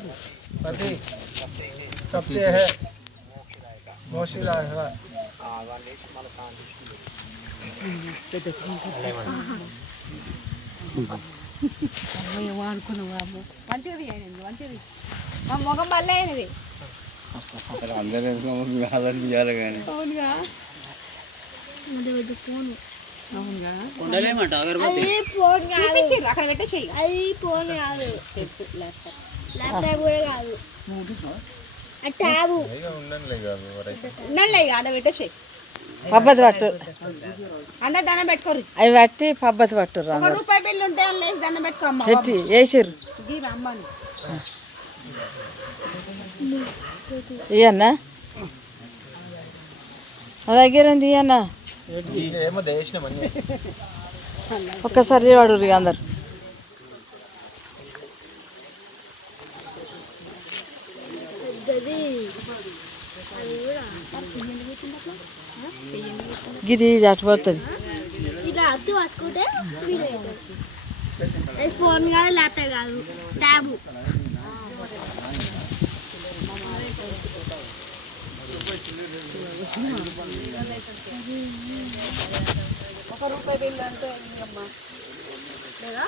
पति सत्य है मोशिरा है మొగం మళ్ళీ అయినది అందరూ కాదని తీయాలి కానీ అవునుగా ఉండలేమట అగరబత్తి చూపించిర్రు అక్కడ పెట్టేసేయి అది ఫోన్ కాదు ల్యాప్టాప్ కూడా కాదు ట్యాబు ఉండండి ఇక ఆడ పెట్టేసేయి పబ్బతి పట్టు అందరు దండం పెట్టుకోరు అవి పట్టి పబ్బతి పట్టుర్రు ఒక రూపాయి బిల్లు ఉంటే లేచి దండం పెట్టుకో అమ్మ పెట్టి వేసిర్రు గీవి అమ్మని ఇవన్నా నా దగ్గర ఉంది ఇవన్నా ఏమో దేశం అన్ని ఒక్కసారి వాడు అందరు గిది అటు పోతుంది ఇట్లా అత్తి పట్టుకుంటే అది ఫోన్ కాదు ల్యాప్టాప్ కాదు ట్యాబు ఒక రూపాయి బిల్లు అంటే అమ్మా లేదా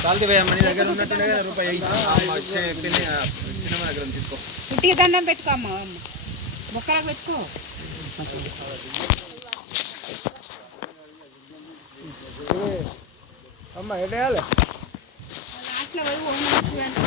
చాలతే భయ్యా మన దగ్గర ఉన్నట్టుండే రూపాయి చిన్న దగ్గర తీసుకో ఇంటికి దండం పెట్టుకో అమ్మ మొక్కలకు పెట్టుకో అమ్మ ఎడయాలి లాస్ట్లో పోయి